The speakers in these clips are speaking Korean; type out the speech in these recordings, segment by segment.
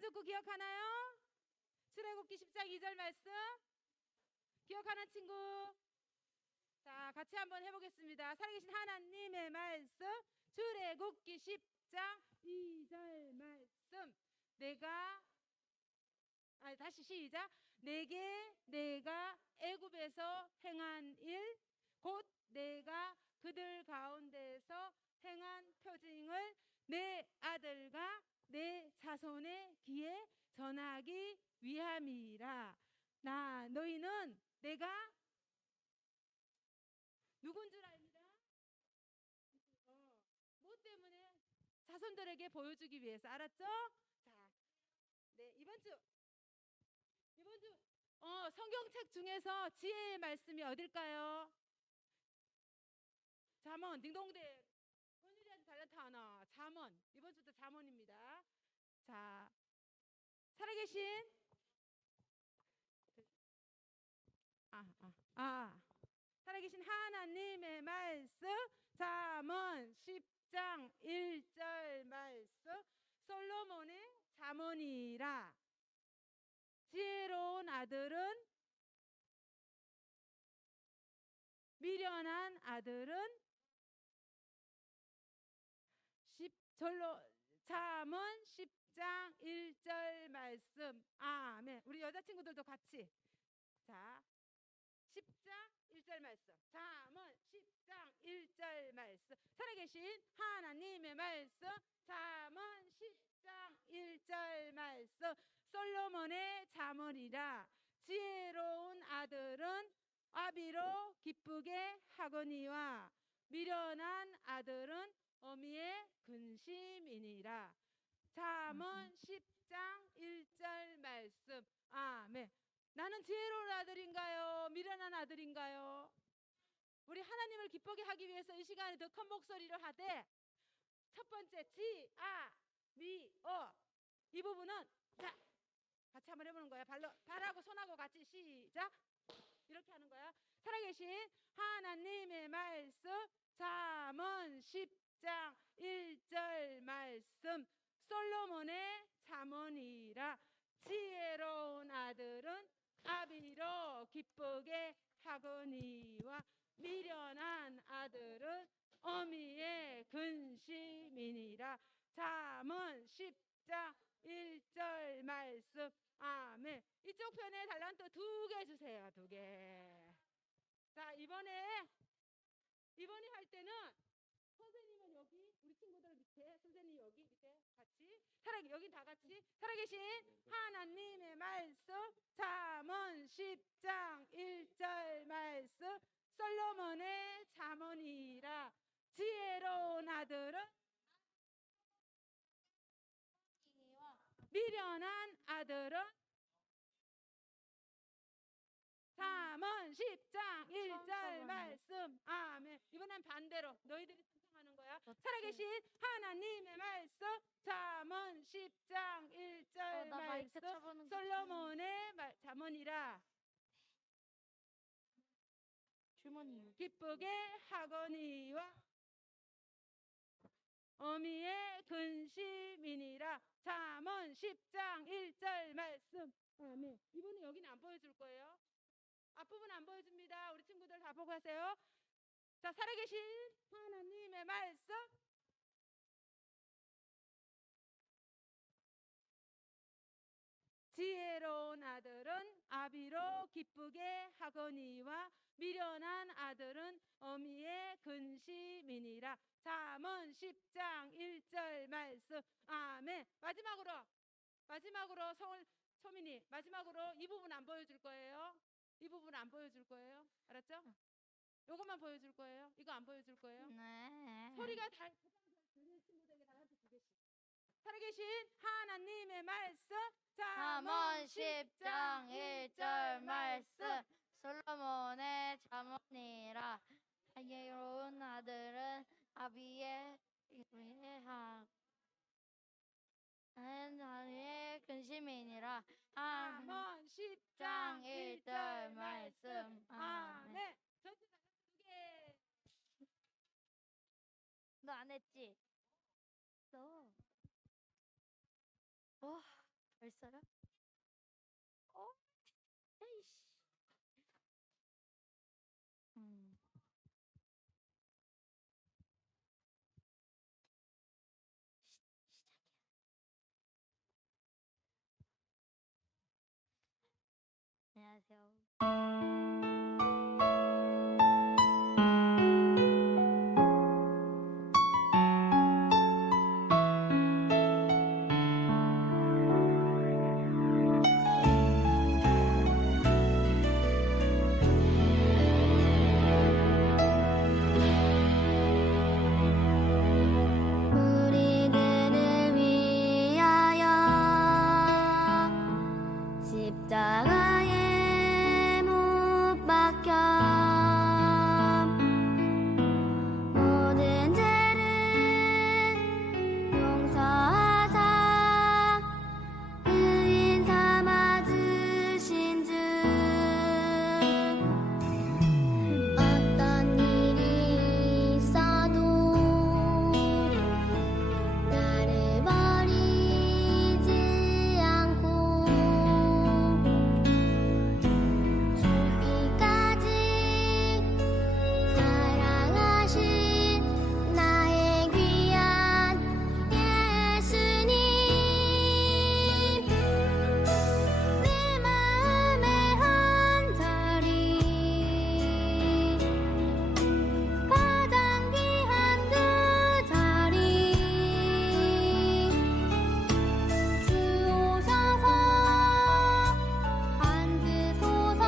듣고 기억하나요? 출애굽기 10장 2절 말씀 기억하는 친구? 자, 같이 한번 해보겠습니다. 살아계신 하나님의 말씀 출애굽기 10장 2절 말씀 다시 시작. 내가 애굽에서 행한 일 곧 내가 그들 가운데서 행한 표징을 내 아들과 내 자손의 귀에 전하기 위함이라. 너희는 내가 누군 줄 압니다. 뭐 때문에? 자손들에게 보여주기 위해서. 알았죠? 자, 네, 이번 주 성경책 중에서 지혜의 말씀이 어딜까요? 잠언. 딩동대. 권율이한테 달란트 하나. 잠언. 이번 주도 잠언입니다. 자, 살아계신 살아계신 하나님의 말씀 잠언 10장 1절 말씀 솔로몬의 잠언이라. 지혜로운 아들은 미련한 아들은 잠언 10장 1절 말씀. 아멘. 우리 여자친구들도 같이. 자, 10장 1절 말씀. 잠언 10장 1절 말씀. 살아계신 하나님의 말씀. 잠언 10장 1절 말씀. 솔로몬의 잠언이라. 지혜로운 아들은 아비로 기쁘게 하거니와 미련한 아들은 어미의 근심이니라. 잠언 10장 1절 말씀. 아멘. 나는 지혜로운 아들인가요? 미련한 아들인가요? 우리 하나님을 기쁘게 하기 위해서 이 시간에 더 큰 목소리로 하되, 첫 번째 이 부분은 자 같이 한번 해보는 거야. 발하고 손하고 같이 시작. 이렇게 하는 거야. 살아계신 하나님의 말씀 잠언 10장 1절 말씀 솔로몬의 잠언이라. 지혜로운 아들은 아비로 기쁘게 하거니와 미련한 아들은 어미의 근심이니라. 잠언 10장 1절 말씀. 아멘. 이쪽 편에 달란트 2개 주세요. 2개. 자, 이번에 할 때는 선생님은 여기, 우리 친구들 밑에, 선생님 여기 밑에 같이, 여기 다 같이 살아계신 하나님의 말씀 잠언 10장 1절 말씀 솔로몬의 잠언이라. 지혜로운 아들은 미련한 아들은 잠언 10장 1절 말씀. 아멘. 이번엔 반대로 너희들이 찬송하는 거야. 살아계신 하나님의 말씀 잠언 10장 1절 말씀 솔로몬의 잠언이라. 주머니 기쁘게 하거니와 어미의 근심이니라. 잠언 10장 1절 말씀. 아멘. 이번에 여기는 안 보여줄 거예요. 앞부분 안 보여줍니다. 우리 친구들 다 보고 하세요. 자, 살아계신 하나님의 말씀 지혜로운 아들은 아비로 기쁘게 하거니와 미련한 아들은 어미의 근심이니라. 잠언 10장 1절 말씀. 아멘. 마지막으로 소민이 마지막으로 이 부분 안 보여줄 거예요. 이 부분 안 보여줄 거예요. 알았죠? 요것만 보여줄 거예요. 이거 안 보여줄 거예요. 네. 소리가 다 들리는 친구들에게 나한테 2개씩. 살아계신 하나님의 말씀 잠언 10장 1절 말씀 솔로몬의 잠언이라. 지혜로운 아들은 아비의 하나님의 근심이니라. 잠언 10장 1절 말씀. 아멘. 전체 다 2개. 너 안 했지? 너. 벌써요? 어? 에이씨. 음. 안녕하세요. 우리들을 위하여 십자가에 못 박혀 모든 죄를 용서하사 의인 삼아 주신 주 어떤 일이 있어도 나를 버리지 않고 죽기까지 사랑하신 나의 귀한 예수님 내 마음의 한 자리 가장 귀한 그 자리 주 오셔서 앉으소서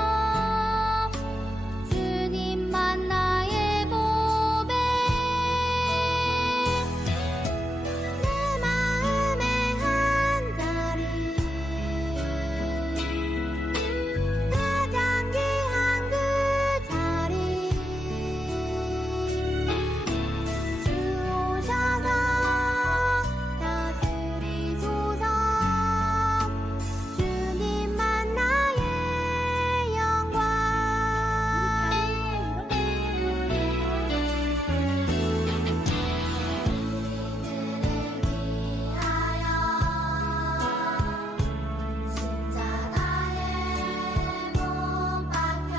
주님만 나의 보배 내 마음의 한 자리 가장 귀한 그 자리 주 오셔서 다스리소서 주님만 나의 영광 십자가에 못 박혀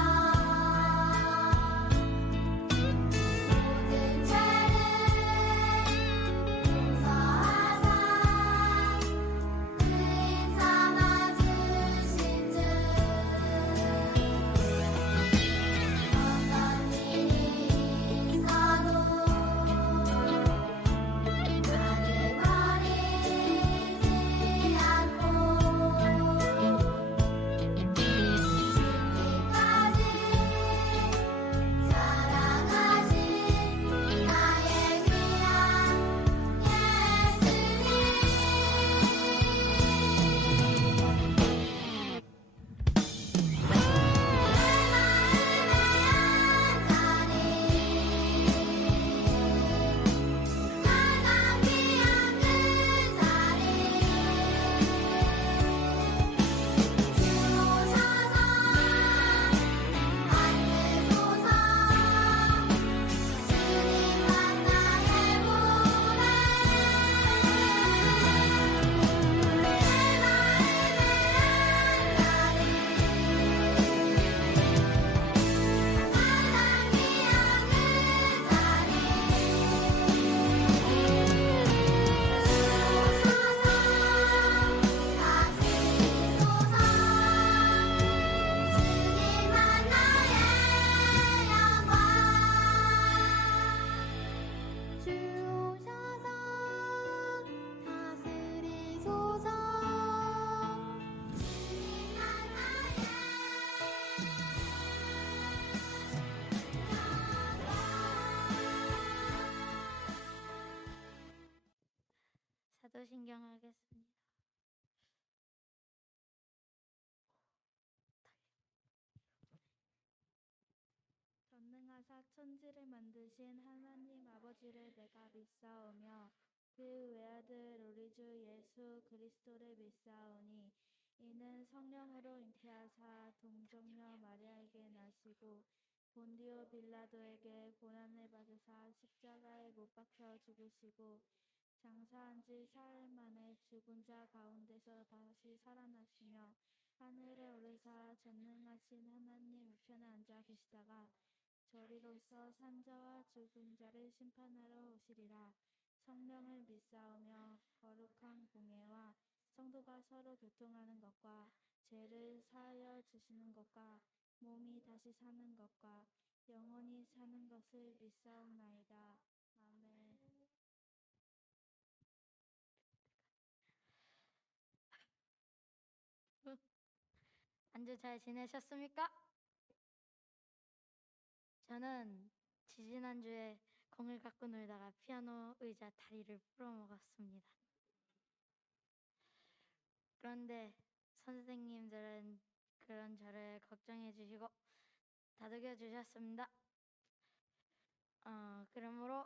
모든 죄를 용서하사 의인 삼아 주신 주 어떤 일이 있어도 나를 버리지 않고 죽기까지 사랑하신 나의 귀한 사도신경 하겠습니다. 전능하사 천지를 만드신 하나님 아버지를 내가 믿사오며 그 외아들 우리 주 예수 그리스도를 믿사오니 이는 성령으로 잉태하사 동정녀 마리아에게 나시고 본디오 빌라도에게 고난을 받으사 십자가에 못 박혀 죽으시고 장사한 지 사흘 만에 죽은 자 가운데서 다시 살아나시며 하늘에 오르사 전능하신 하나님 우편에 앉아 계시다가 저리로서 산자와 죽은 자를 심판하러 오시리라. 성령을 믿사오며 거룩한 공예와 성도가 서로 교통하는 것과 죄를 사하여 주시는 것과 몸이 다시 사는 것과 영원히 사는 것을 믿사옵나이다. 아멘. 한 주 잘 지내셨습니까? 저는 지지난주에 공을 갖고 놀다가 피아노 의자 다리를 부러먹었습니다. 그런데 선생님들은 그런 저를 걱정해 주시고 다독여 주셨습니다. 그러므로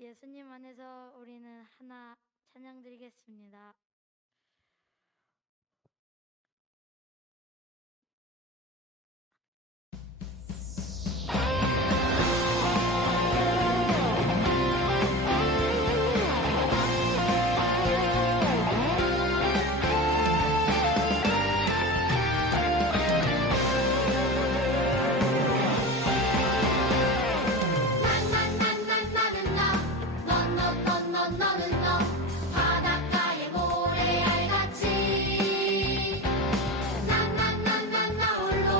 예수님 안에서 우리는 하나 찬양 드리겠습니다. 너는 너 바닷가의 모래알같이 나 홀로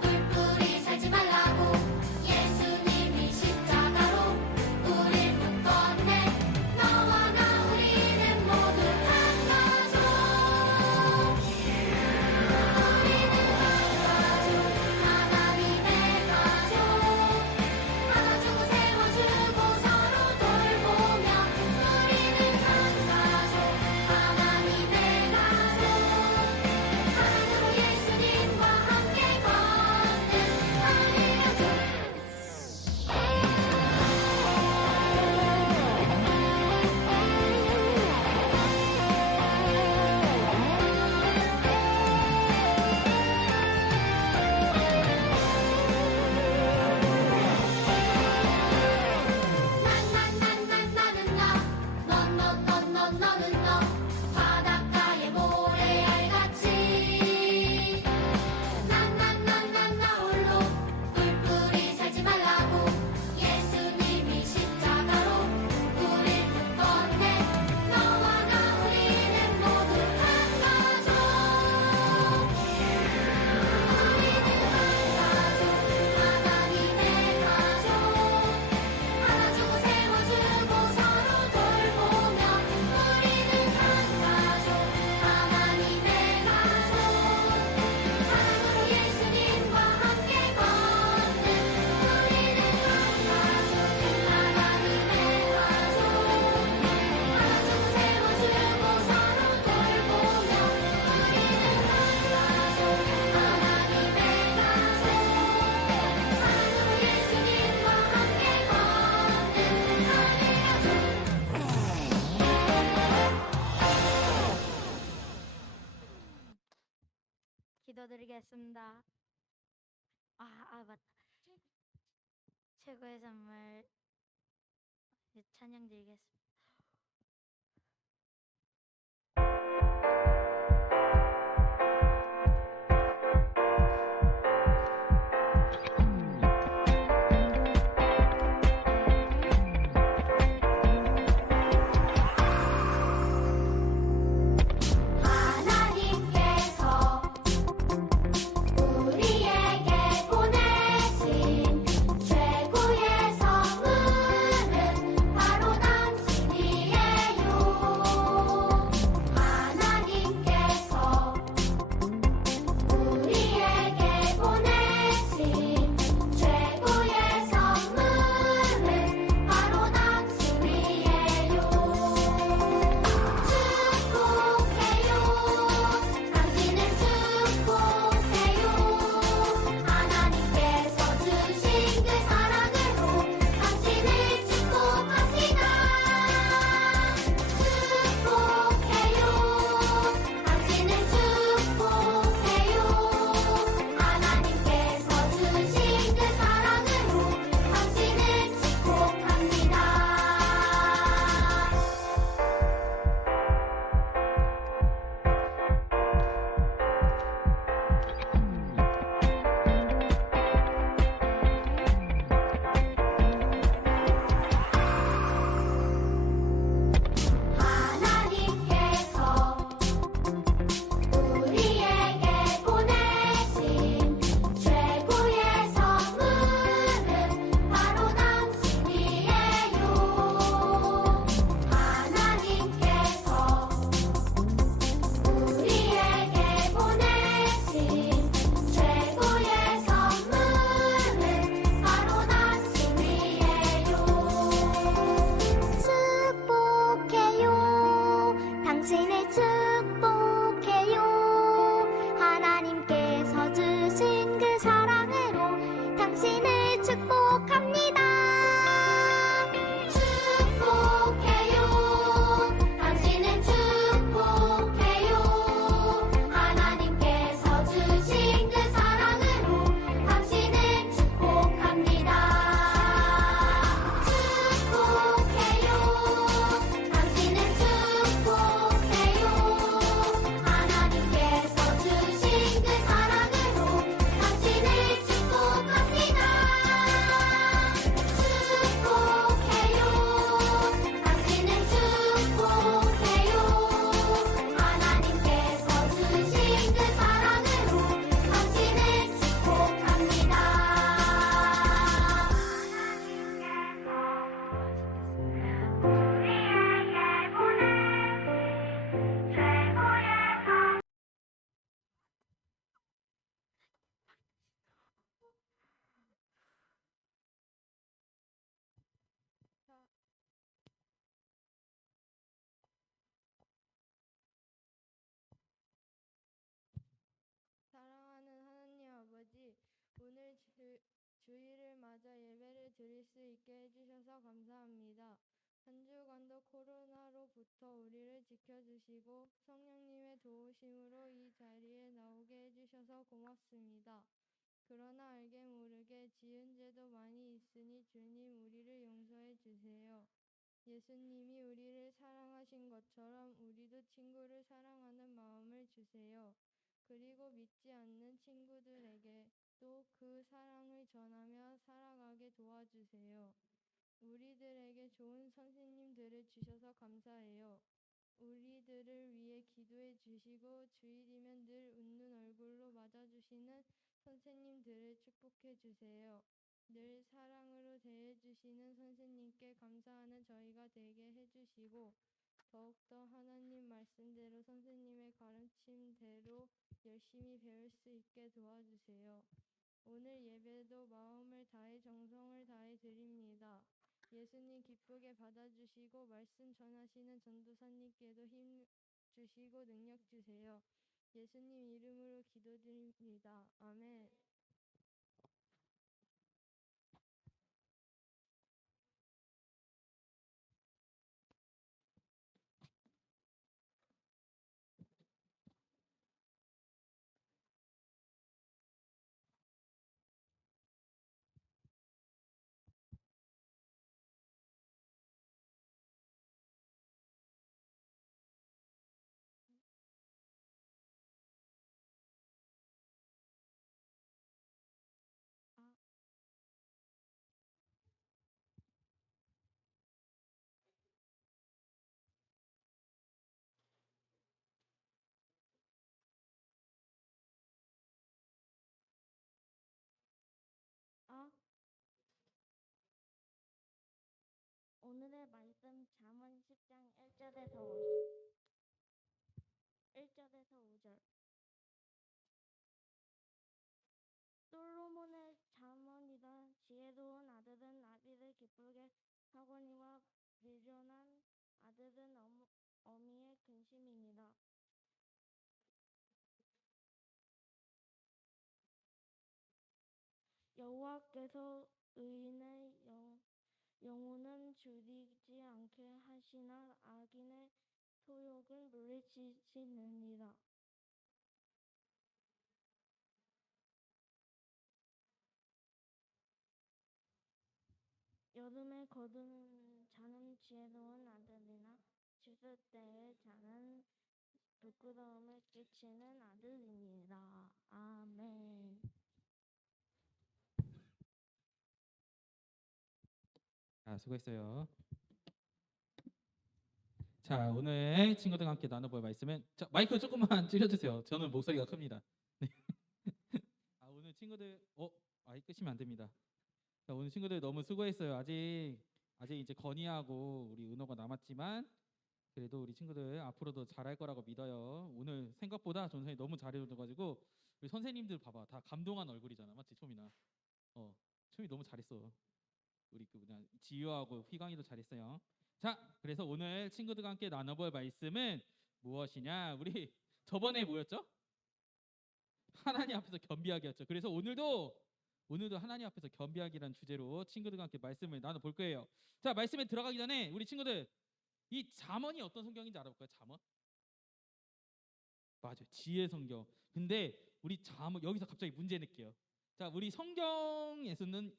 뿔뿔이 살지 말라고 예수님이 십자가로 우릴 묶었네. 너와 나 우리는 모두 한 가족. 우리는 한 가족, 하나님의 가족. 안아주고 세워주고 서로 돌보며 우리는 한 가족, 하나님의 가족. 사랑으로 예수님과 함께 걷는 너는 너 바닷가의 모래알같이 나 홀로 뿔뿔이 살지 말라고 예수님이 십자가로 우릴 묶었네. 너와 나 우리는 모두 한 가족. 우리는 한 가족, 하나님의 가족. 안아주고 세워주고 서로 돌보며 우리는 한 가족, 하나님의 가족. 사랑으로 예수님과 함께 걷는 우리는 한 가족, 하나님의 가족. 안아주고 세워주고 서로 돌보며 우리는 한 가족, 하나님의 가족. 사랑으로 예수님과 함께 걷는 기도드리겠습니다. 맞다. 최고의 선물 찬양 드리겠습니다. 하나님께서 우리에게 보내신 최고의 선물은 바로 당신 주일을 맞아 예배를 드릴 수 있게 해주셔서 감사합니다. 한 주간도 코로나로부터 우리를 지켜주시고 성령님의 도우심으로 이 자리에 나오게 해주셔서 고맙습니다. 그러나 알게 모르게 지은 죄도 많이 있으니 주님 우리를 용서해 주세요. 예수님이 우리를 사랑하신 것처럼 우리도 친구를 사랑하는 마음을 주세요. 그리고 믿지 않는 친구들에게 또 그 사랑을 전하며 살아가게 도와주세요. 우리들에게 좋은 선생님들을 주셔서 감사해요. 우리들을 위해 기도해 주시고 주일이면 늘 웃는 얼굴로 맞아주시는 선생님들을 축복해 주세요. 늘 사랑으로 대해주시는 선생님께 감사하는 저희가 되게 해주시고 더욱더 하나님 말씀대로 선생님의 가르침대로 열심히 배울 수 있게 도와주세요. 오늘 예배도 마음을 다해 정성을 다해 드립니다. 예수님 기쁘게 받아주시고 말씀 전하시는 전도사님께도 힘 주시고 능력 주세요. 예수님 이름으로 기도드립니다. 아멘. 오늘의 말씀 잠언 10장 1절에서 5절. 솔로몬의 잠언이다. 지혜로운 아들은 아비를 기쁘게 하거니와 미련한 아들은 어미의 근심이니라. 여호와께서 의인의 영혼은 줄이지 않게 하시나 악인의 소욕은 물리치시느니라. 여름에 거두는 자는 지혜로운 아들이나 짖을 때의 자는 부끄러움을 끼치는 아들이니라. 아멘. 수고했어요. 자, 오늘 친구들과 함께 나눠볼 말씀은 자, 마이크 조금만 줄여주세요. 저는 목소리가 큽니다. 네. 오늘 친구들 아이 끄시면 안 됩니다. 자, 오늘 친구들 너무 수고했어요. 아직 이제 건이하고 우리 은호가 남았지만 그래도 우리 친구들 앞으로도 잘할 거라고 믿어요. 오늘 생각보다 전선이 너무 잘해줘가지고 우리 선생님들 봐봐 다 감동한 얼굴이잖아, 맞지 초민아? 초민 너무 잘했어. 우리 그냥 지유하고 휘광이도 잘했어요. 자, 그래서 오늘 친구들과 함께 나눠볼 말씀은 무엇이냐? 우리 저번에 뭐였죠? 하나님 앞에서 겸비하기였죠. 그래서 오늘도 하나님 앞에서 겸비하기라는 주제로 친구들과 함께 말씀을 나눠볼 거예요. 자, 말씀에 들어가기 전에 우리 친구들 이 잠언이 어떤 성경인지 알아볼까요? 잠언? 맞아요, 지혜 성경. 근데 우리 잠언 여기서 갑자기 문제 낼게요. 자, 우리 성경에서는요.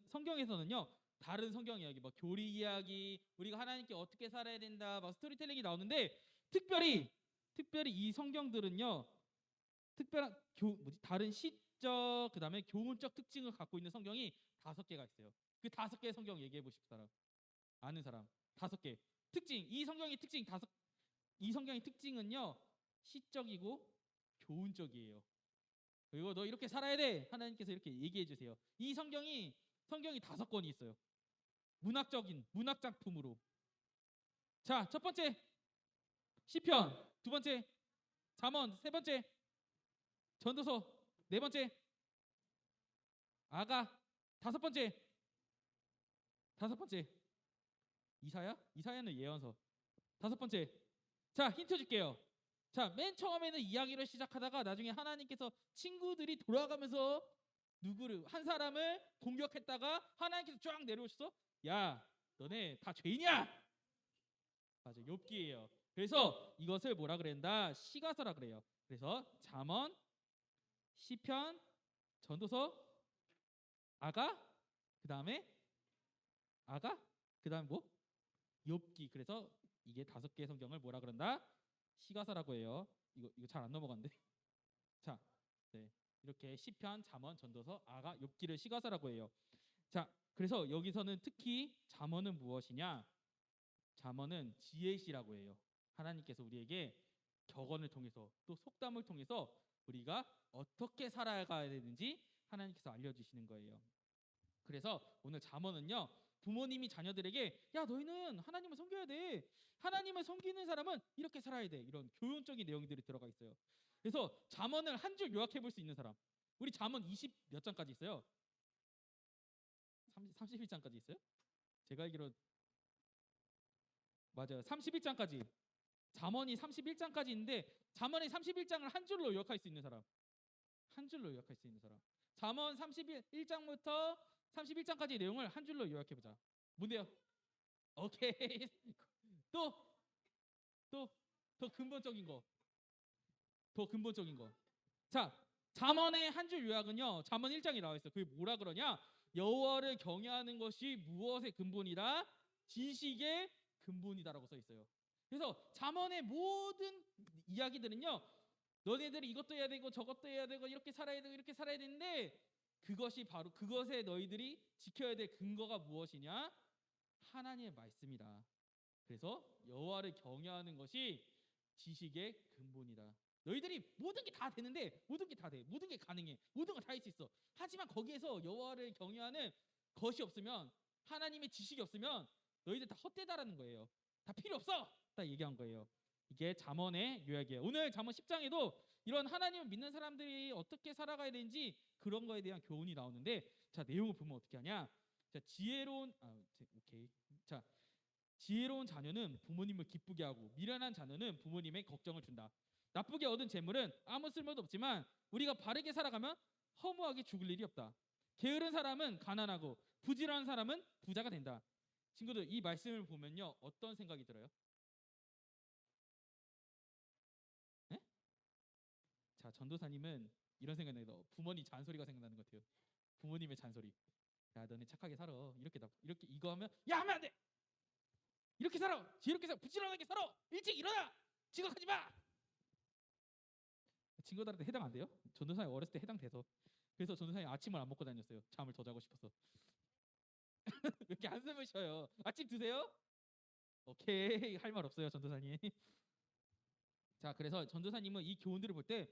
다른 성경 이야기, 뭐 교리 이야기, 우리가 하나님께 어떻게 살아야 된다, 막 스토리텔링이 나오는데 특별히 이 성경들은요, 특별한 다른 시적 그다음에 교훈적 특징을 갖고 있는 성경이 5개가 있어요. 그 5개의 성경 얘기해 보실 사람, 아는 사람, 5개 특징. 이 성경의 특징은요, 시적이고 교훈적이에요. 그리고 너 이렇게 살아야 돼. 하나님께서 이렇게 얘기해 주세요. 이 성경이 5권이 있어요. 문학 작품으로. 자, 첫 번째 시편, 두 번째 잠언, 세 번째 전도서, 네 번째 아가, 다섯 번째 이사야는 예언서. 5번째. 자, 힌트 줄게요. 자, 맨 처음에는 이야기를 시작하다가 나중에 하나님께서 친구들이 돌아가면서 누구를 한 사람을 공격했다가 하나님께서 쫙 내려오셔서 야 너네 다 죄인이야. 맞아, 욥기예요. 그래서 이것을 뭐라 그랬다? 시가서라 그래요. 그래서 잠언, 시편, 전도서, 아가, 그 다음에 아가, 그 다음 뭐? 욥기. 그래서 이게 5개의 성경을 뭐라 그런다? 시가서라고 해요. 이거 잘 안 넘어간대. 자, 네, 이렇게 시편, 잠언, 전도서, 아가, 욥기를 시가서라고 해요. 자, 그래서 여기서는 특히 잠언은 무엇이냐? 잠언은 지혜시라고 해요. 하나님께서 우리에게 격언을 통해서 또 속담을 통해서 우리가 어떻게 살아가야 되는지 하나님께서 알려주시는 거예요. 그래서 오늘 잠언은요, 부모님이 자녀들에게 야 너희는 하나님을 섬겨야 돼, 하나님을 섬기는 사람은 이렇게 살아야 돼, 이런 교훈적인 내용들이 들어가 있어요. 그래서 잠언을 한 줄 요약해 볼 수 있는 사람, 우리 잠언 20 몇 장까지 있어요? 31장까지 있어요? 제가 알기로 맞아요, 31장까지. 잠언이 31장까지 있는데 잠언의 31장을 한 줄로 요약할 수 있는 사람, 한 줄로 요약할 수 있는 사람. 잠언 31장부터 31장까지 내용을 한 줄로 요약해 보자. 뭔데요? 오케이. 또 더 근본적인 거. 더 근본적인 거. 자, 잠언의 한 줄 요약은요. 잠언 1장에 나와 있어. 그게 뭐라 그러냐? 여호와를 경외하는 것이 무엇의 근본이라? 지식의 근본이다라고 써 있어요. 그래서 잠언의 모든 이야기들은요, 너네들이 이것도 해야 되고 저것도 해야 되고 이렇게 살아야 되고 이렇게 살아야 되는데, 그것이 바로 그것에 너희들이 지켜야 될 근거가 무엇이냐? 하나님의 말씀이다. 그래서 여호와를 경외하는 것이 지식의 근본이다. 너희들이 모든 게 다 되는데, 모든 게 다 돼, 모든 게 가능해, 모든 걸 다 할 수 있어. 하지만 거기에서 여호와를 경외하는 것이 없으면, 하나님의 지식이 없으면 너희들 다 헛되다라는 거예요. 다 필요 없어, 딱 얘기한 거예요. 이게 잠언의 요약이에요. 오늘 잠언 10장에도 이런 하나님을 믿는 사람들이 어떻게 살아가야 되는지 그런 거에 대한 교훈이 나오는데, 자, 내용을 보면 어떻게 하냐? 자, 지혜로운 자녀는 부모님을 기쁘게 하고 미련한 자녀는 부모님의 걱정을 준다. 나쁘게 얻은 재물은 아무 쓸모도 없지만 우리가 바르게 살아가면 허무하게 죽을 일이 없다. 게으른 사람은 가난하고 부지런한 사람은 부자가 된다. 친구들, 이 말씀을 보면요, 어떤 생각이 들어요? 네? 자, 전도사님은 이런 생각이 나요. 부모님 잔소리가 생각나는 것 같아요. 부모님의 잔소리. 야, 너네 착하게 살아. 이렇게 이거 하면 야 하면 안 돼. 이렇게 살아. 이렇게 살아. 부지런하게 살아. 일찍 일어나. 지각하지 마. 친구들한테 해당 안 돼요? 전도사님 어렸을 때 해당돼서. 그래서 전도사님 아침을 안 먹고 다녔어요. 잠을 더 자고 싶어서. 왜 이렇게 한숨을 쉬어요? 아침 드세요? 오케이, 할 말 없어요, 전도사님. 자, 그래서 전도사님은 이 교훈들을 볼 때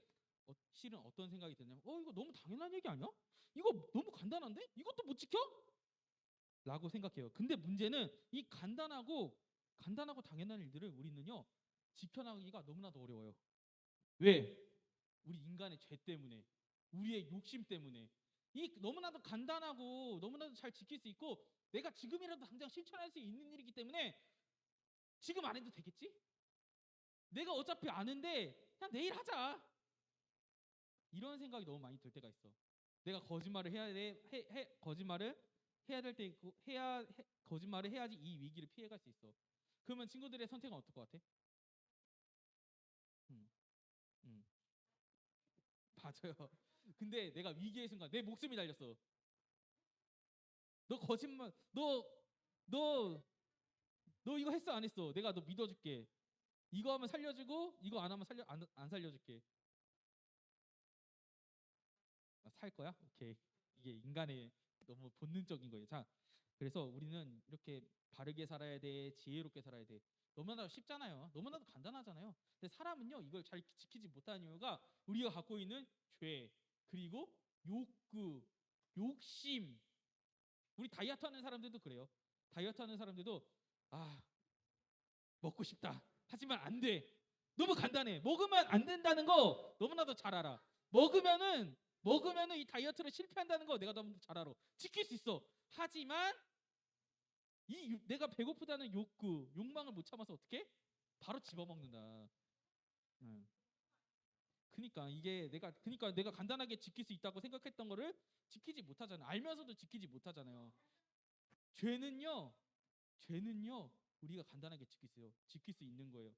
실은 어떤 생각이 드냐면, 이거 너무 당연한 얘기 아니야? 이거 너무 간단한데? 이것도 못 지켜? 라고 생각해요. 근데 문제는 이 간단하고 당연한 일들을 우리는요, 지켜나가기가 너무나도 어려워요. 왜? 우리 인간의 죄 때문에, 우리의 욕심 때문에. 이 너무나도 간단하고 너무나도 잘 지킬 수 있고 내가 지금이라도 당장 실천할 수 있는 일이기 때문에 지금 안 해도 되겠지? 내가 어차피 아는데 그냥 내일 하자, 이런 생각이 너무 많이 들 때가 있어. 내가 거짓말을 해야 돼, 거짓말을 해야 될 때 있고 거짓말을 해야지 이 위기를 피해갈 수 있어. 그러면 친구들의 선택은 어떨 것 같아? 음, 음. 맞아요. 근데 내가 위기의 순간 내 목숨이 달렸어. 너 거짓말, 너 이거 했어 안 했어? 내가 너 믿어줄게. 이거 하면 살려주고 이거 안 하면 안 살려줄게. 살 거야? 오케이. 이게 인간의 너무 본능적인 거예요. 자, 그래서 우리는 이렇게 바르게 살아야 돼, 지혜롭게 살아야 돼. 너무나도 쉽잖아요. 너무나도 간단하잖아요. 근데 사람은요, 이걸 잘 지키지 못하는 이유가 우리가 갖고 있는 죄, 그리고 욕구, 욕심. 우리 다이어트 하는 사람들도 그래요. 다이어트 하는 사람들도 먹고 싶다, 하지만 안 돼. 너무 간단해. 먹으면 안 된다는 거 너무나도 잘 알아. 먹으면은 이 다이어트를 실패한다는 거 내가 너무 잘 알아. 지킬 수 있어. 하지만 내가 배고프다는 욕망을 못 참아서 어떻게? 바로 집어먹는다. 그러니까 내가 간단하게 지킬 수 있다고 생각했던 거를 지키지 못하잖아요. 알면서도 지키지 못하잖아요. 죄는요 우리가 간단하게 지킬 수 있는 거예요.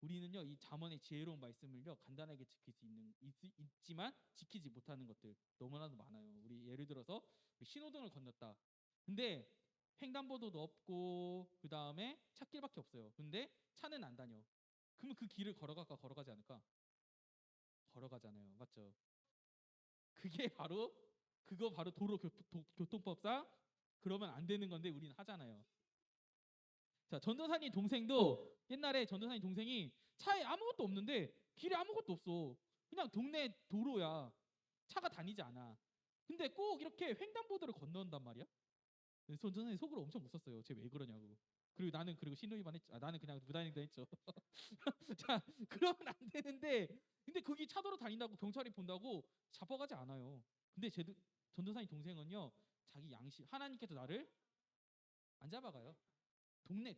우리는요 이 잠언의 지혜로운 말씀을요 간단하게 지킬 수 있지만 지키지 못하는 것들 너무나도 많아요. 우리 예를 들어서 신호등을 건넜다. 근데 횡단보도도 없고 그 다음에 찻길밖에 없어요. 근데 차는 안 다녀. 그러면 그 길을 걸어갈까 걸어가지 않을까? 걸어가잖아요. 맞죠? 그거 바로 교통법상 그러면 안 되는 건데 우리는 하잖아요. 자, 전도사님 동생도 옛날에 전도사님 동생이 차에 아무것도 없는데 길에 아무것도 없어. 그냥 동네 도로야. 차가 다니지 않아. 근데 꼭 이렇게 횡단보도를 건너온단 말이야. 그래서 전도사님 속으로 엄청 웃었어요. 쟤 왜 그러냐고. 그리고 나는 신호위반 했죠. 나는 그냥 무단횡단 했죠. 자, 그러면 안 되는데 근데 거기 차도로 다닌다고 경찰이 본다고 잡아가지 않아요. 근데 전도사님 동생은요 자기 양심 하나님께서 나를 안 잡아가요. 동네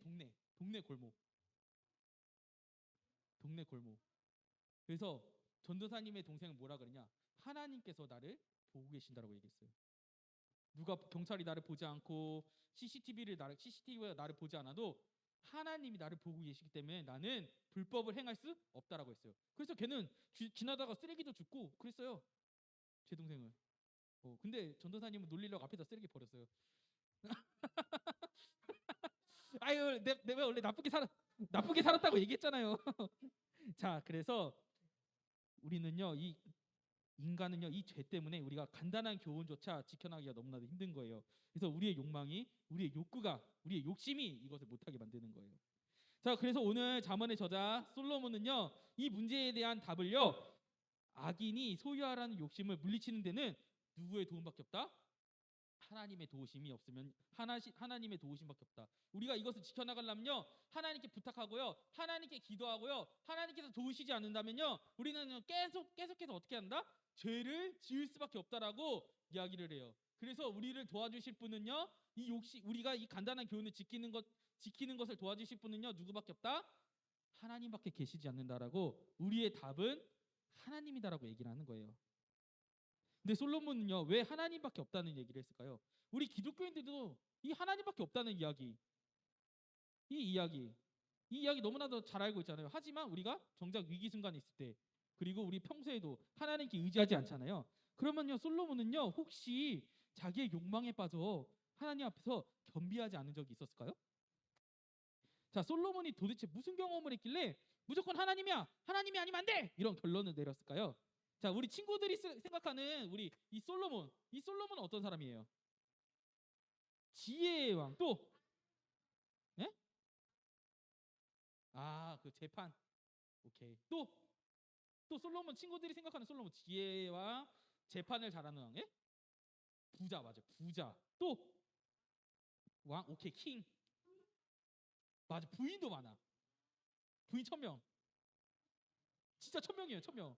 골목. 그래서 전도사님의 동생은 뭐라 그러냐? 하나님께서 나를 보고 계신다라고 얘기했어요. 누가 경찰이 나를 보지 않고 CCTV가 나를 보지 않아도 하나님이 나를 보고 계시기 때문에 나는 불법을 행할 수 없다라고 했어요. 그래서 걔는 지나다가 쓰레기도 줍고 그랬어요. 제 동생은. 근데 전도사님은 놀리려고 앞에다 쓰레기 버렸어요. 아유, 내가 원래 나쁘게 살았다고 얘기했잖아요. 자, 그래서 우리는요, 인간은요, 이 죄 때문에 우리가 간단한 교훈조차 지켜나가기가 너무나도 힘든 거예요. 그래서 우리의 욕망이, 우리의 욕구가, 우리의 욕심이 이것을 못하게 만드는 거예요. 자, 그래서 오늘 잠언의 저자 솔로몬은요, 이 문제에 대한 답을요, 악인이 소유하라는 욕심을 물리치는 데는 누구의 도움밖에 없다? 하나님의 도우심이 없으면 하나님의 도우심밖에 없다. 우리가 이것을 지켜나가려면요 하나님께 부탁하고요 하나님께 기도하고요 하나님께서 도우시지 않는다면요 우리는 계속해서 어떻게 한다? 죄를 지을 수밖에 없다라고 이야기를 해요. 그래서 우리를 도와주실 분은요 우리가 이 간단한 교훈을 지키는 것을 도와주실 분은요 누구밖에 없다? 하나님밖에 계시지 않는다라고 우리의 답은 하나님이다라고 얘기를 하는 거예요. 근데 솔로몬은요 왜 하나님밖에 없다는 얘기를 했을까요? 우리 기독교인들도 이 하나님밖에 없다는 이야기 너무나도 잘 알고 있잖아요. 하지만 우리가 정작 위기 순간에 있을 때 그리고 우리 평소에도 하나님께 의지하지 않잖아요. 그러면요 솔로몬은요 혹시 자기의 욕망에 빠져 하나님 앞에서 겸비하지 않은 적이 있었을까요? 자, 솔로몬이 도대체 무슨 경험을 했길래 무조건 하나님이 아니면 안 돼! 이런 결론을 내렸을까요? 자, 우리 친구들이 생각하는 우리 이 솔로몬은 어떤 사람이에요? 지혜의 왕. 또? 예? 그 재판. 오케이. 또 솔로몬 친구들이 생각하는 솔로몬 지혜의 왕, 재판을 잘하는 왕. 예? 부자 맞아. 부자. 또 왕. 오케이. 킹. 맞아. 부인도 많아. 부인 1000명. 진짜 1000명이에요. 1000명.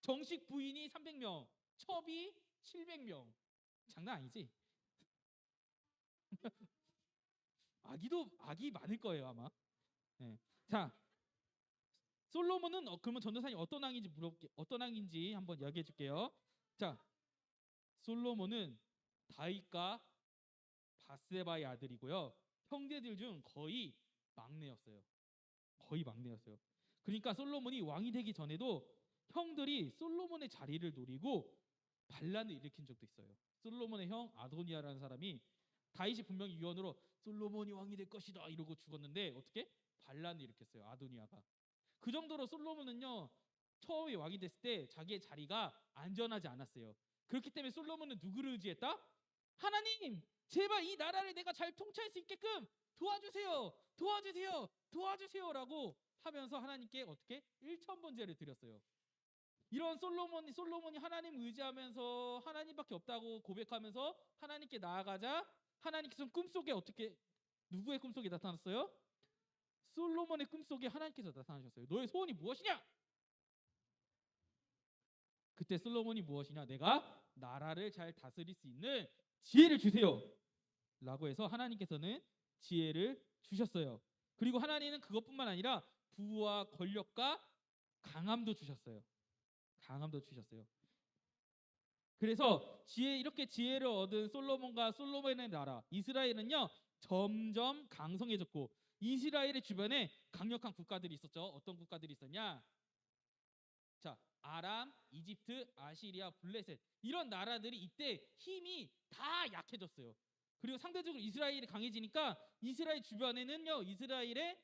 정식 부인이 300명, 첩이 700명. 장난 아니지? 악이 많을 거예요 아마. 네. 자, 솔로몬은 그러면 전도사님 어떤 왕인지 한번 이야기해 줄게요. 자, 솔로몬은 다윗과 바세바의 아들이고요. 형제들 중 거의 막내였어요. 그러니까 솔로몬이 왕이 되기 전에도 형들이 솔로몬의 자리를 노리고 반란을 일으킨 적도 있어요. 솔로몬의 형 아도니아라는 사람이 다윗이 분명히 유언으로 솔로몬이 왕이 될 것이다 이러고 죽었는데 어떻게? 반란을 일으켰어요. 아도니아가. 그 정도로 솔로몬은요 처음에 왕이 됐을 때 자기의 자리가 안전하지 않았어요. 그렇기 때문에 솔로몬은 누구를 의지했다? 하나님 제발 이 나라를 내가 잘 통치할 수 있게끔 도와주세요라고 하면서 하나님께 어떻게? 1000번제를 드렸어요. 이런 솔로몬이 하나님 의지하면서 하나님밖에 없다고 고백하면서 하나님께 나아가자 하나님께서 꿈속에 어떻게 누구의 꿈속에 나타났어요? 솔로몬의 꿈속에 하나님께서 나타나셨어요. 너의 소원이 무엇이냐? 그때 솔로몬이 무엇이냐? 내가 나라를 잘 다스릴 수 있는 지혜를 주세요 라고 해서 하나님께서는 지혜를 주셨어요. 그리고 하나님은 그것뿐만 아니라 부와 권력과 강함도 주셨어요. 강함도 주셨어요. 그래서 이렇게 지혜를 얻은 솔로몬과 솔로몬의 나라 이스라엘은요 점점 강성해졌고, 이스라엘의 주변에 강력한 국가들이 있었죠. 어떤 국가들이 있었냐? 자, 아람, 이집트, 아시리아, 블레셋, 이런 나라들이 이때 힘이 다 약해졌어요. 그리고 상대적으로 이스라엘이 강해지니까 이스라엘 주변에는요 이스라엘의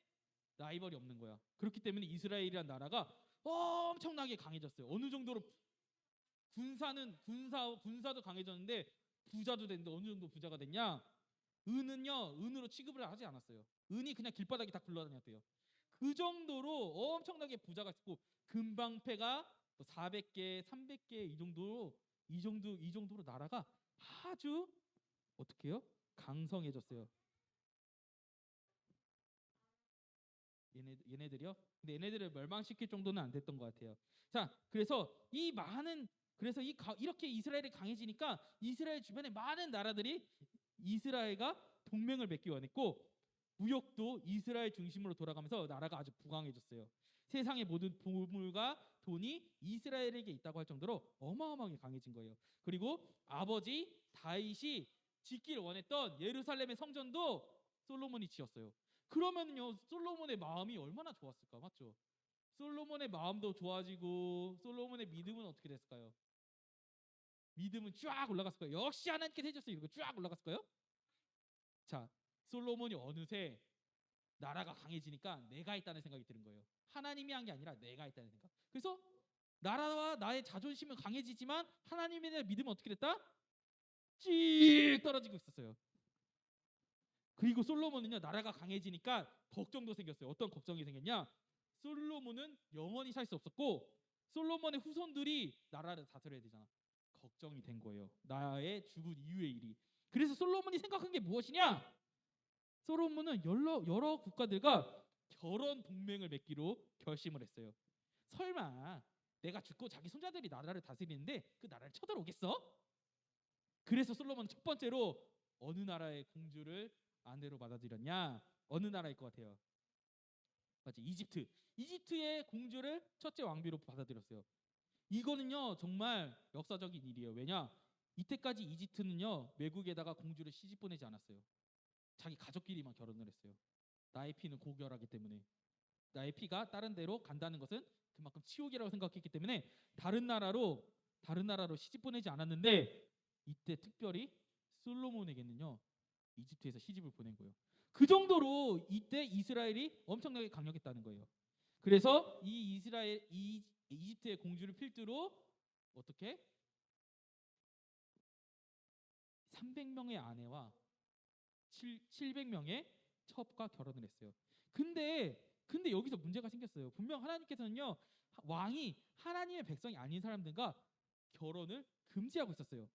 라이벌이 없는 거야. 그렇기 때문에 이스라엘이란 나라가 엄청나게 강해졌어요. 어느 정도로 군사도 강해졌는데 부자도 됐는데, 어느 정도 부자가 됐냐? 은으로 취급을 하지 않았어요. 은이 그냥 길바닥에 다 굴러다녔대요. 그 정도로 엄청나게 부자가 있고, 금방패가 400개, 300개 이 정도로 나라가 아주 어떻게 해요? 강성해졌어요. 얘네들이요? 근데 얘네들을 멸망시킬 정도는 안 됐던 것 같아요. 자, 그래서 이렇게 이스라엘이 강해지니까 이스라엘 주변에 많은 나라들이 이스라엘과 동맹을 맺기 원했고, 무역도 이스라엘 중심으로 돌아가면서 나라가 아주 부강해졌어요. 세상의 모든 보물과 돈이 이스라엘에게 있다고 할 정도로 어마어마하게 강해진 거예요. 그리고 아버지 다윗이 짓기를 원했던 예루살렘의 성전도 솔로몬이 지었어요. 그러면요 솔로몬의 마음이 얼마나 좋았을까, 맞죠? 솔로몬의 마음도 좋아지고 솔로몬의 믿음은 어떻게 됐을까요? 믿음은 쫙 올라갔을 거예요. 역시 하나님께서 해줬어요. 이러고 쫙 올라갔을 거예요. 자, 솔로몬이 어느새 나라가 강해지니까 내가 있다는 생각이 드는 거예요. 하나님이 한 게 아니라 내가 있다는 생각. 그래서 나라와 나의 자존심은 강해지지만 하나님에 대한 믿음은 어떻게 됐다? 찌 떨어지고 있었어요. 그리고 솔로몬은요 나라가 강해지니까 걱정도 생겼어요. 어떤 걱정이 생겼냐? 솔로몬은 영원히 살 수 없었고 솔로몬의 후손들이 나라를 다스려야 되잖아. 걱정이 된 거예요. 나의 죽은 이후의 일이. 그래서 솔로몬이 생각한 게 무엇이냐? 솔로몬은 여러 국가들과 결혼 동맹을 맺기로 결심을 했어요. 설마 내가 죽고 자기 손자들이 나라를 다스리는데 그 나라를 쳐들어오겠어? 그래서 솔로몬은 첫 번째로 어느 나라의 공주를 아내로 받아들였냐? 어느 나라일 것 같아요? 맞지? 이집트. 이집트의 공주를 첫째 왕비로 받아들였어요. 이거는요 정말 역사적인 일이에요. 왜냐? 이때까지 이집트는요 외국에다가 공주를 시집 보내지 않았어요. 자기 가족끼리만 결혼을 했어요. 나의 피는 고결하기 때문에. 나의 피가 다른 데로 간다는 것은 그만큼 치욕이라고 생각했기 때문에 다른 나라로 시집 보내지 않았는데, 이때 특별히 솔로몬에게는요 이집트에서 시집을 보낸 거예요. 그 정도로 이때 이스라엘이 엄청나게 강력했다는 거예요. 그래서 이 이집트의 공주를 필두로 어떻게 300명의 아내와 700명의 첩과 결혼을 했어요. 근데 여기서 문제가 생겼어요. 분명 하나님께서는요 왕이 하나님의 백성이 아닌 사람들과 결혼을 금지하고 있었어요.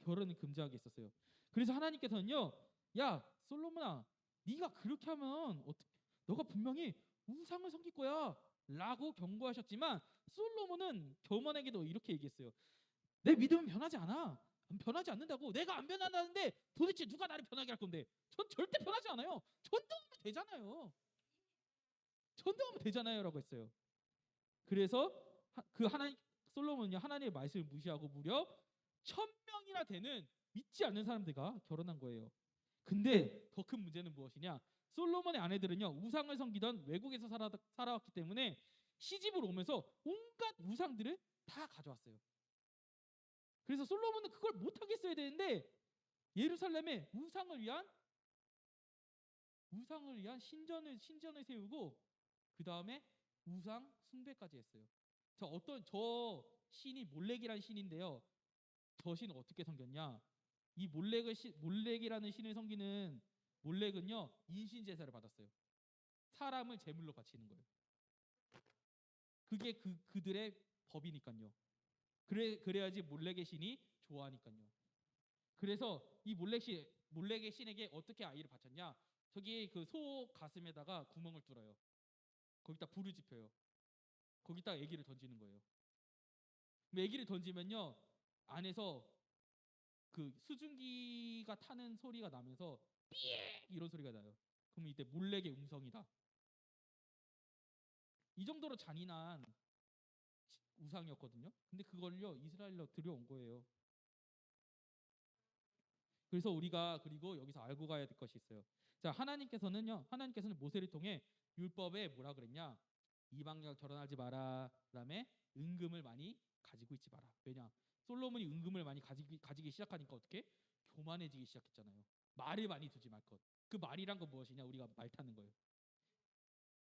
결혼을 금지하고 있었어요. 그래서 하나님께서는요, 야 솔로몬아, 네가 그렇게 하면 너가 분명히 우상을 섬길 거야라고 경고하셨지만 솔로몬은 겨만에게도 이렇게 얘기했어요. 내 믿음은 변하지 않아. 변하지 않는다고. 내가 안 변한다는데 도대체 누가 나를 변하게 할 건데? 전 절대 변하지 않아요. 전도하면 되잖아요라고 했어요. 그래서 솔로몬은요 하나님의 말씀을 무시하고 무려 1000명이나 되는 믿지 않는 사람들과 결혼한 거예요. 근데 더 큰 문제는 무엇이냐? 솔로몬의 아내들은요 우상을 섬기던 외국에서 살아왔기 때문에 시집을 오면서 온갖 우상들을 다 가져왔어요. 그래서 솔로몬은 그걸 못하게 써야 되는데 예루살렘에 우상을 위한 신전을 세우고 그 다음에 우상 숭배까지 했어요. 저 신이 몰렉이라는 신인데요. 저 신은 어떻게 섬겼냐? 이 몰렉이라는 신을 섬기는 몰렉은요 인신 제사를 받았어요. 사람을 제물로 바치는 거예요. 그게 그들의 법이니까요. 그래야지 몰렉의 신이 좋아하니까요. 그래서 이 몰렉의 신에게 어떻게 아이를 바쳤냐? 저기 그 소 가슴에다가 구멍을 뚫어요. 거기다 불을 지펴요. 거기다 아기를 던지는 거예요. 아기를 던지면요 안에서 그 수증기가 타는 소리가 나면서 삐익 이런 소리가 나요. 그러면 이때 몰렉의 음성이다. 이 정도로 잔인한 우상이었거든요. 근데 그걸요 이스라엘로 들여온 거예요. 그래서 우리가 그리고 여기서 알고 가야 될 것이 있어요. 자, 하나님께서는 모세를 통해 율법에 뭐라 그랬냐? 이방인과 결혼하지 마라. 그다음에 은금을 많이 가지고 있지 마라. 왜냐? 솔로몬이 은금을 많이 가지기 시작하니까 어떻게? 교만해지기 시작했잖아요. 말을 많이 두지 말 것. 그 말이란 건 무엇이냐? 우리가 말 타는 거예요.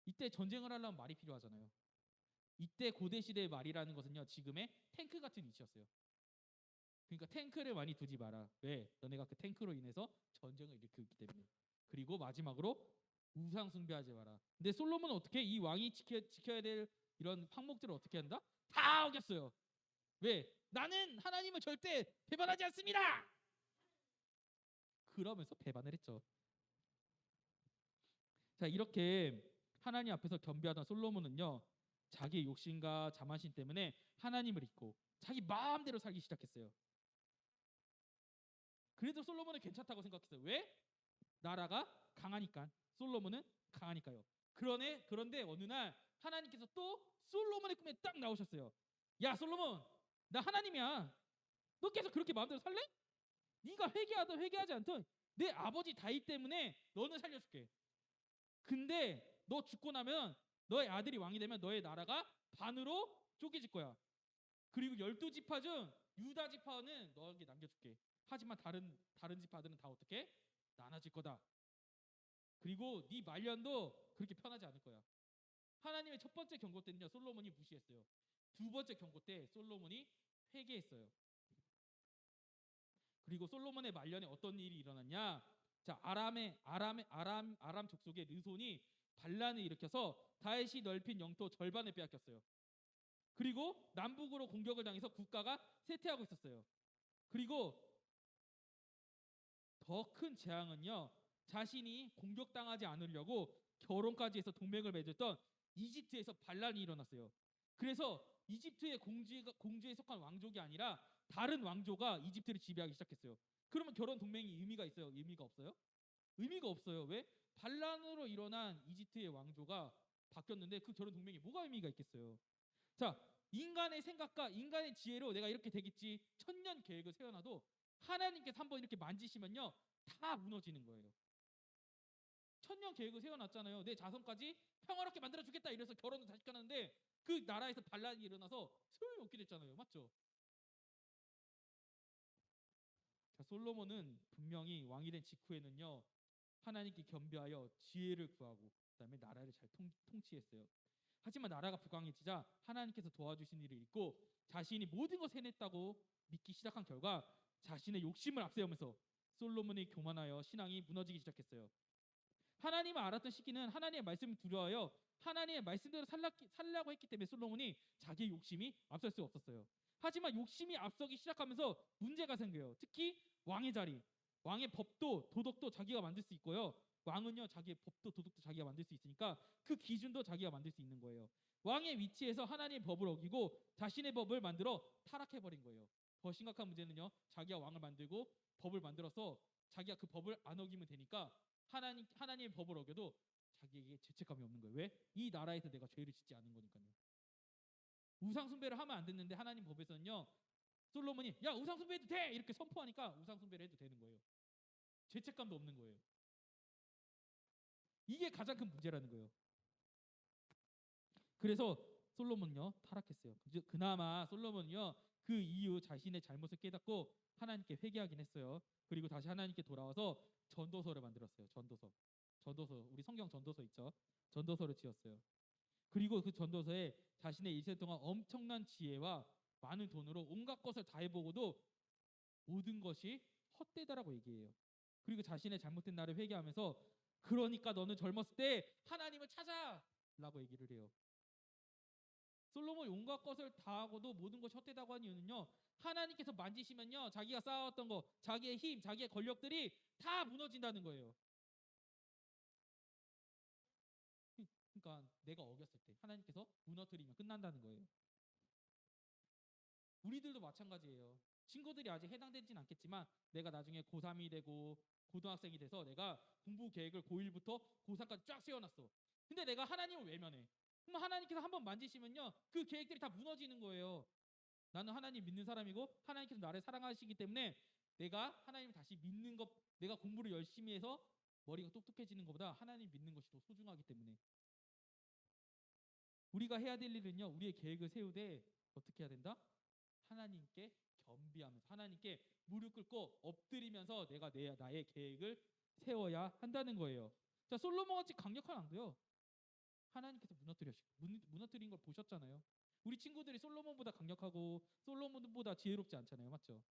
이때 전쟁을 하려면 말이 필요하잖아요. 이때 고대 시대의 말이라는 것은요, 지금의 탱크 같은 위치였어요. 그러니까 탱크를 많이 두지 마라. 왜? 너네가 그 탱크로 인해서 전쟁을 일으키기 때문에. 그리고 마지막으로 우상 숭배하지 마라. 근데 솔로몬은 어떻게 이 왕이 지켜야 될 이런 항목들을 어떻게 한다? 다 어겼어요. 왜? 나는 하나님을 절대 배반하지 않습니다. 그러면서 배반을 했죠. 자, 이렇게 하나님 앞에서 겸비하던 솔로몬은요, 자기 욕심과 자만심 때문에 하나님을 잊고 자기 마음대로 살기 시작했어요. 그래도 솔로몬은 괜찮다고 생각했어요. 왜? 나라가 강하니까. 솔로몬은 강하니까요. 그런데 어느 날 하나님께서 또 솔로몬의 꿈에 딱 나오셨어요. 야, 솔로몬, 나 하나님이야. 너 계속 그렇게 마음대로 살래? 네가 회개하든 회개하지 않든 내 아버지 다윗 때문에 너는 살려줄게. 근데 너 죽고 나면 너의 아들이 왕이 되면 너의 나라가 반으로 쪼개질 거야. 그리고 12지파 중 유다 지파는 너에게 남겨줄게. 하지만 다른 지파들은 다 어떻게? 나눠질 거다. 그리고 네 말년도 그렇게 편하지 않을 거야. 하나님의 첫 번째 경고 때는요, 솔로몬이 무시했어요. 두 번째 경고 때 솔로몬이 회개했어요. 그리고 솔로몬의 말년에 어떤 일이 일어났냐? 자, 아람 족속의 르손이 반란을 일으켜서 다윗이 넓힌 영토 절반을 빼앗겼어요. 그리고 남북으로 공격을 당해서 국가가 쇠퇴하고 있었어요. 그리고 더 큰 재앙은요, 자신이 공격당하지 않으려고 결혼까지 해서 동맹을 맺었던 이집트에서 반란이 일어났어요. 그래서 이집트의 공주에 속한 왕족이 아니라 다른 왕조가 이집트를 지배하기 시작했어요. 그러면 결혼 동맹이 의미가 있어요? 의미가 없어요? 의미가 없어요. 왜? 반란으로 일어난 이집트의 왕조가 바뀌었는데 그 결혼 동맹이 뭐가 의미가 있겠어요? 자, 인간의 생각과 인간의 지혜로 내가 이렇게 되겠지 천년 계획을 세워놔도 하나님께서 한번 이렇게 만지시면요, 다 무너지는 거예요. 천년 계획을 세워놨잖아요. 내 자손까지 평화롭게 만들어 주겠다 이래서 결혼을 다시 하는데 그 나라에서 반란이 일어나서 소용이 없게 됐잖아요. 맞죠? 자, 솔로몬은 분명히 왕이 된 직후에는요, 하나님께 겸비하여 지혜를 구하고 그다음에 나라를 잘 통치했어요. 하지만 나라가 부강해지자 하나님께서 도와주신 일을 잊고 자신이 모든 것을 해냈다고 믿기 시작한 결과 자신의 욕심을 앞세우면서 솔로몬이 교만하여 신앙이 무너지기 시작했어요. 하나님을 알았던 시기는 하나님의 말씀을 두려워하여 하나님의 말씀대로 살려고 했기 때문에 솔로몬이 자기의 욕심이 앞설 수 없었어요. 하지만 욕심이 앞서기 시작하면서 문제가 생겨요. 특히 왕의 자리, 왕의 법도 도덕도 자기가 만들 수 있고요. 왕은요, 자기의 법도 도덕도 자기가 만들 수 있으니까 그 기준도 자기가 만들 수 있는 거예요. 왕의 위치에서 하나님의 법을 어기고 자신의 법을 만들어 타락해버린 거예요. 더 심각한 문제는요, 자기가 왕을 만들고 법을 만들어서 자기가 그 법을 안 어기면 되니까 하나님의 법을 어겨도 자기에게 죄책감이 없는 거예요. 왜? 이 나라에서 내가 죄를 짓지 않은 거니까요. 우상 숭배를 하면 안 됐는데 하나님 법에서는요, 솔로몬이 야, 우상 숭배해도 돼! 이렇게 선포하니까 우상 숭배를 해도 되는 거예요. 죄책감도 없는 거예요. 이게 가장 큰 문제라는 거예요. 그래서 솔로몬은요, 타락했어요. 그나마 솔로몬은요, 그 이후 자신의 잘못을 깨닫고 하나님께 회개하긴 했어요. 그리고 다시 하나님께 돌아와서 전도서를 만들었어요. 전도서, 우리 성경 전도서 있죠? 전도서를 지었어요. 그리고 그 전도서에 자신의 일생 동안 엄청난 지혜와 많은 돈으로 온갖 것을 다 해보고도 모든 것이 헛되다라고 얘기해요. 그리고 자신의 잘못된 나를 회개하면서 그러니까 너는 젊었을 때 하나님을 찾아라고 얘기를 해요. 솔로몬이 온갖 것을 다 하고도 모든 것이 헛되다고 한 이유는요, 하나님께서 만지시면요, 자기가 쌓아왔던 거, 자기의 힘, 자기의 권력들이 다 무너진다는 거예요. 그러니까 내가 어겼을 때 하나님께서 무너뜨리면 끝난다는 거예요. 우리들도 마찬가지예요. 친구들이 아직 해당되진 않겠지만 내가 나중에 고3이 되고 고등학생이 돼서 내가 공부 계획을 고1부터 고3까지 쫙 세워놨어. 근데 내가 하나님을 외면해. 그럼 하나님께서 한번 만지시면요, 그 계획들이 다 무너지는 거예요. 나는 하나님 믿는 사람이고 하나님께서 나를 사랑하시기 때문에 내가 하나님을 다시 믿는 것, 내가 공부를 열심히 해서 머리가 똑똑해지는 것보다 하나님 믿는 것이 더 소중하기 때문에 우리가 해야 될 일은요, 우리의 계획을 세우되 어떻게 해야 된다? 하나님께 겸비하면서 하나님께 무릎 꿇고 엎드리면서 내가 나의 계획을 세워야 한다는 거예요. 자, 솔로몬 같이 강력한 안 돼요. 하나님께서 무너뜨린 걸 보셨잖아요. 우리 친구들이 솔로몬보다 강력하고 솔로몬보다 지혜롭지 않잖아요, 맞죠?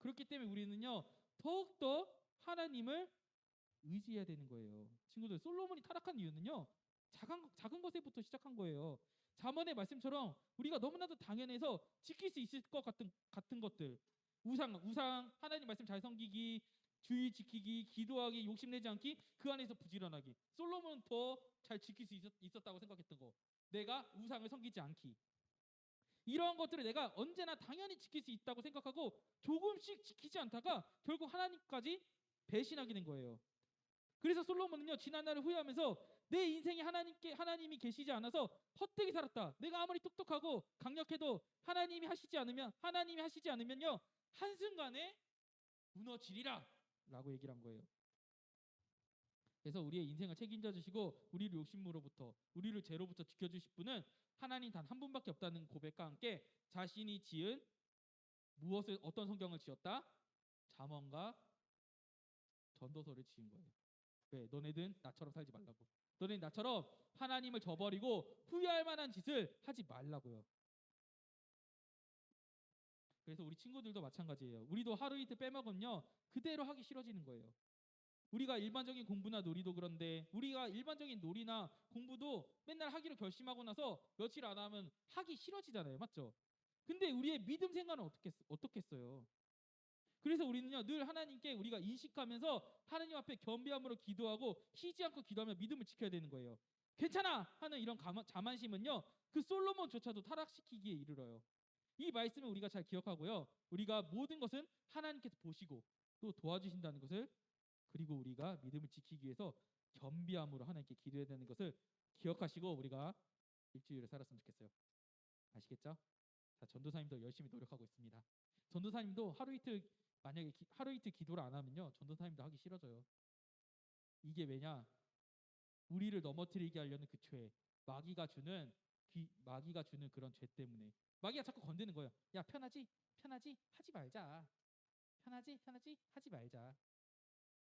그렇기 때문에 우리는요, 더욱더 하나님을 의지해야 되는 거예요. 친구들, 솔로몬이 타락한 이유는요, 작은 것에부터 시작한 거예요. 잠언의 말씀처럼 우리가 너무나도 당연해서 지킬 수 있을 것 같은 것들, 우상, 하나님 말씀 잘 섬기기, 주의 지키기, 기도하기, 욕심내지 않기, 그 안에서 부지런하기. 솔로몬은 더 잘 지킬 수 있었다고 생각했던 거, 내가 우상을 섬기지 않기, 이러한 것들을 내가 언제나 당연히 지킬 수 있다고 생각하고 조금씩 지키지 않다가 결국 하나님까지 배신하게 된 거예요. 그래서 솔로몬은요, 지난 날을 후회하면서 내 인생에 하나님이 계시지 않아서 헛되게 살았다. 내가 아무리 똑똑하고 강력해도 하나님이 하시지 않으면요, 한순간에 무너지리라라고 얘기를 한 거예요. 그래서 우리의 인생을 책임져 주시고 우리를 욕심으로부터, 우리를 죄로부터 지켜주실 분은 하나님 단 한 분밖에 없다는 고백과 함께 자신이 지은 어떤 성경을 지었다? 잠언과 전도서를 지은 거예요. 왜? 너네는 나처럼 살지 말라고. 너네는 나처럼 하나님을 저버리고 후회할 만한 짓을 하지 말라고요. 그래서 우리 친구들도 마찬가지예요. 우리도 하루 이틀 빼먹으면요, 그대로 하기 싫어지는 거예요. 우리가 일반적인 공부나 놀이도 그런데 우리가 일반적인 놀이나 공부도 맨날 하기로 결심하고 나서 며칠 안 하면 하기 싫어지잖아요, 맞죠? 근데 우리의 믿음 생활은 어떻겠어요? 그래서 우리는요, 늘 하나님께 우리가 인식하면서 하나님 앞에 겸비함으로 기도하고 쉬지 않고 기도하며 믿음을 지켜야 되는 거예요. 괜찮아 하는 이런 자만심은요, 그 솔로몬조차도 타락시키기에 이르러요. 이 말씀을 우리가 잘 기억하고요, 우리가 모든 것은 하나님께서 보시고 또 도와주신다는 것을, 그리고 우리가 믿음을 지키기 위해서 겸비함으로 하나님께 기도해야 되는 것을 기억하시고 우리가 일주일을 살았으면 좋겠어요. 아시겠죠? 자, 전도사님도 열심히 노력하고 있습니다. 전도사님도 만약에 하루 이틀 기도를 안 하면요, 전도사님도 하기 싫어져요. 이게 왜냐? 우리를 넘어뜨리게 하려는 그 죄, 마귀가 주는 그런 죄 때문에 마귀가 자꾸 건드는 거예요. 야, 편하지 하지 말자. 편하지 하지 말자.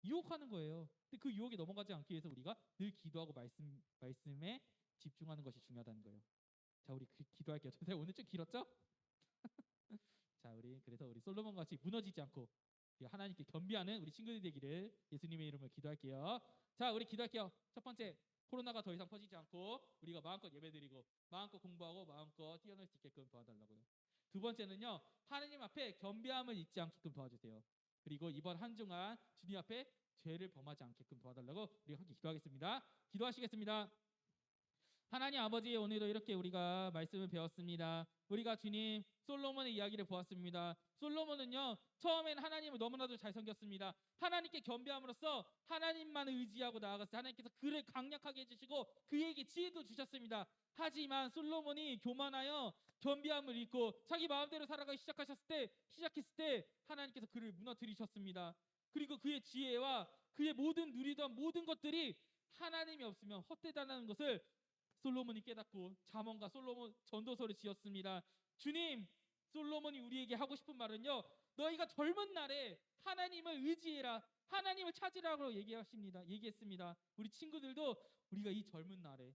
유혹하는 거예요. 근데 그 유혹에 넘어가지 않기 위해서 우리가 늘 기도하고 말씀에 집중하는 것이 중요하다는 거예요. 자, 우리 기도할게요. 오늘 좀 길었죠? 자, 그래서 우리 솔로몬 같이 무너지지 않고 하나님께 겸비하는 우리 친구들 되기를 예수님의 이름으로 기도할게요. 자, 우리 기도할게요. 첫 번째, 코로나가 더 이상 퍼지지 않고 우리가 마음껏 예배드리고 마음껏 공부하고 마음껏 뛰어놀 수 있게끔 도와달라고요. 두 번째는요, 하나님 앞에 겸비함을 잊지 않게끔 도와주세요. 그리고 이번 한 주간 주님 앞에 죄를 범하지 않게끔 도와달라고 우리가 함께 기도하겠습니다. 기도하시겠습니다. 하나님 아버지, 오늘도 이렇게 우리가 말씀을 배웠습니다. 우리가 주님 솔로몬의 이야기를 보았습니다. 솔로몬은요, 처음엔 하나님을 너무나도 잘 섬겼습니다. 하나님께 겸비함으로써 하나님만을 의지하고 나아갔어요. 하나님께서 그를 강력하게 해주시고 그에게 지혜도 주셨습니다. 하지만 솔로몬이 교만하여 겸비함을 잃고 자기 마음대로 살아가기 시작했을 때 하나님께서 그를 무너뜨리셨습니다. 그리고 그의 지혜와 그의 누리던 모든 것들이 하나님이 없으면 헛되다는 것을 솔로몬이 깨닫고 잠언과 솔로몬 전도서를 지었습니다. 주님, 솔로몬이 우리에게 하고 싶은 말은요, 너희가 젊은 날에 하나님을 의지해라, 하나님을 찾으라고 얘기했습니다. 우리 친구들도 우리가 이 젊은 날에,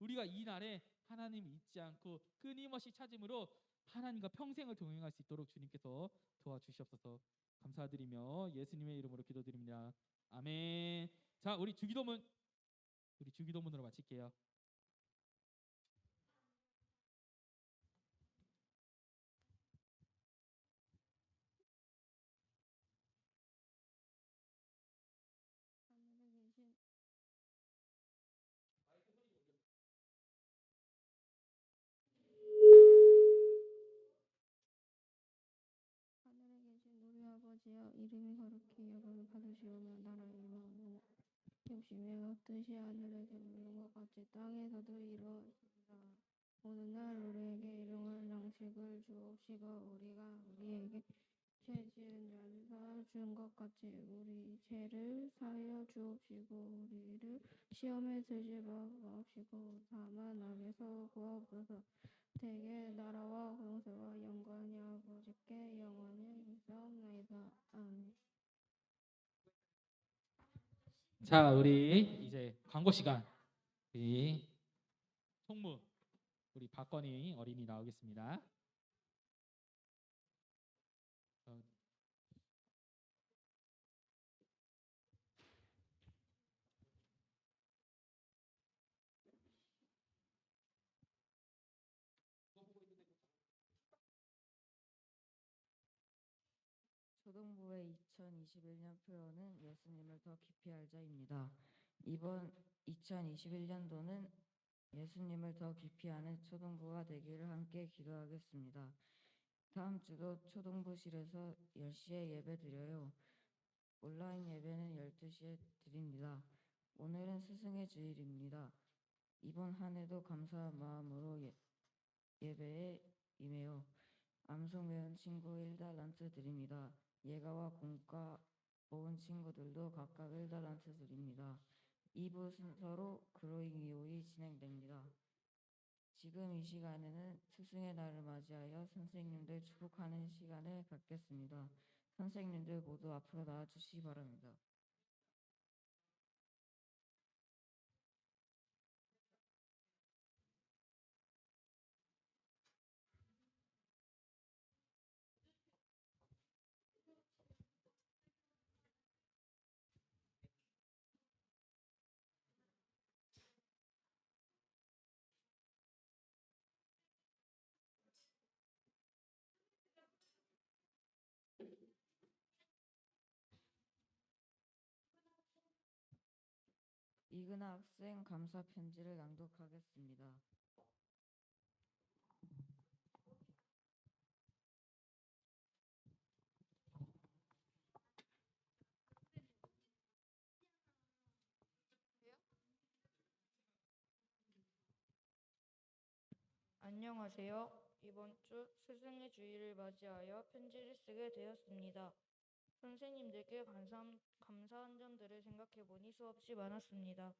우리가 이 날에 하나님을 잊지 않고 끊임없이 찾음으로 하나님과 평생을 동행할 수 있도록 주님께서 도와주시옵소서. 감사드리며 예수님의 이름으로 기도드립니다. 아멘. 자, 우리 주기도문으로 마칠게요. 하늘에 계신 우리 아버지여, 이름이 거룩히 여김을 받으시오며 나라의 임하오며 주옵시며 뜻이 하늘에서 이룬 것 같이 땅에서도 이루어지리라. 오늘날 우리에게 일용할 양식을 주옵시고 우리가 우리에게 죄 지은 자를 사하준 것 같이 우리 죄를 사하여 주옵시고 우리를 시험에 들지 마옵시고 다만 악에서 구하옵소서. 대개 나라와 권세와 영광이 아버지께 영원히 있사옵나이다. 아멘. 자, 우리 이제 광고 시간. 우리 총무 우리 박건희 어린이 나오겠습니다. 초등부의 2021년 표어는 예수님을 더 깊이 알자입니다. 이번 2021년도는 예수님을 더 깊이 아는 초등부가 되기를 함께 기도하겠습니다. 다음 주도 초등부실에서 10시에 예배 드려요. 온라인 예배는 12시에 드립니다. 오늘은 스승의 주일입니다. 이번 한 해도 감사한 마음으로 예배에 임해요. 암송 배운 친구 1달란트 드립니다. 예가와 공과 모은 친구들도 각각 1달란트 드립니다. 2부 순서로 그로잉이오이 진행됩니다. 지금 이 시간에는 스승의 날을 맞이하여 선생님들 축복하는 시간을 갖겠습니다. 선생님들 모두 앞으로 나와주시기 바랍니다. 이근아 학생 감사 편지를 낭독하겠습니다. 안녕하세요. 이번 주 스승의 주일을 맞이하여 편지를 쓰게 되었습니다. 선생님들께 감사한 점들을 생각해보니 수없이 많았습니다.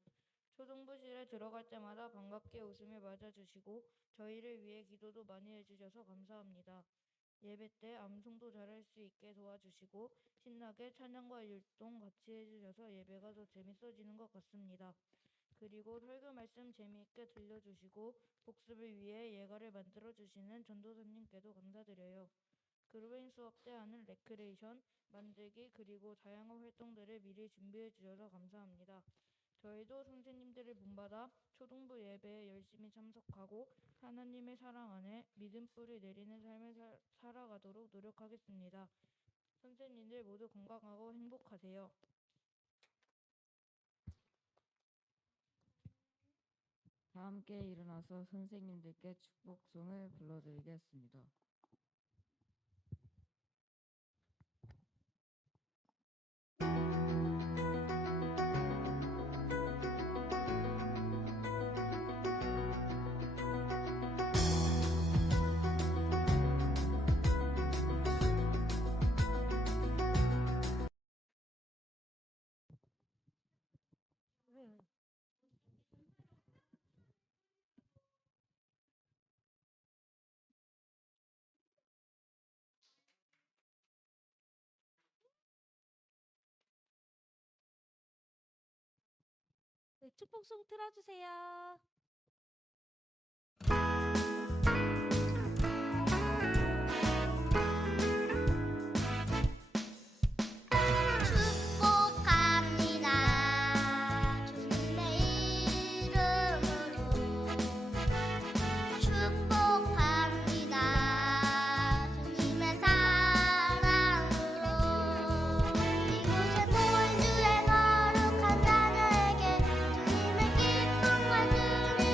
초등부실에 들어갈 때마다 반갑게 웃으며 맞아주시고 저희를 위해 기도도 많이 해주셔서 감사합니다. 예배 때 암송도 잘할 수 있게 도와주시고 신나게 찬양과 율동 같이 해주셔서 예배가 더 재밌어지는 것 같습니다. 그리고 설교 말씀 재미있게 들려주시고 복습을 위해 예가를 만들어주시는 전도사님께도 감사드려요. 그루잉 수업 때 하는 레크레이션, 만들기 그리고 다양한 활동들을 미리 준비해 주셔서 감사합니다. 저희도 선생님들을 본받아 초등부 예배에 열심히 참석하고 하나님의 사랑 안에 믿음 뿌리 내리는 삶을 살아가도록 노력하겠습니다. 선생님들 모두 건강하고 행복하세요. 다 함께 일어나서 선생님들께 축복송을 불러드리겠습니다. 네, 축복송 틀어주세요. 축복합니다. 주님의 이름으로 축복합니다. 주님의 사랑으로 이곳에 모인 주의 거룩한 자녀에게 주님의 기쁨과 주님의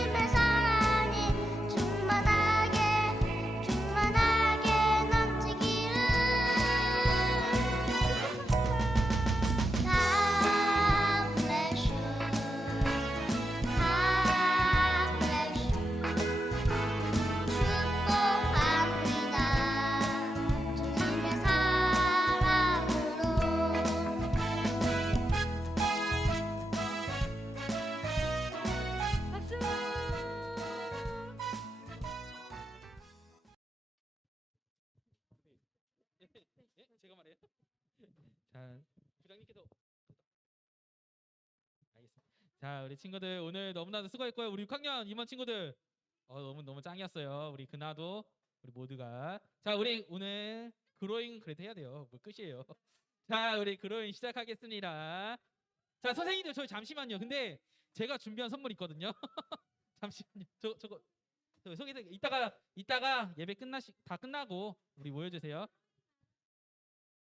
제가 말해요. 자, 부장님께서 알겠습니다. 자, 우리 친구들 오늘 너무나도 수고했고요. 우리 6학년 임원 친구들 너무 짱이었어요. 우리 그나도 우리 모두가. 자, 우리 오늘 그로잉 그래도 해야 돼요. 뭐 끝이에요. 자, 우리 그로잉 시작하겠습니다. 자, 선생님들 저희 잠시만요. 근데 제가 준비한 선물 있거든요. 잠시만요. 저거 소개해. 이따가 예배 다 끝나고 우리 모여주세요.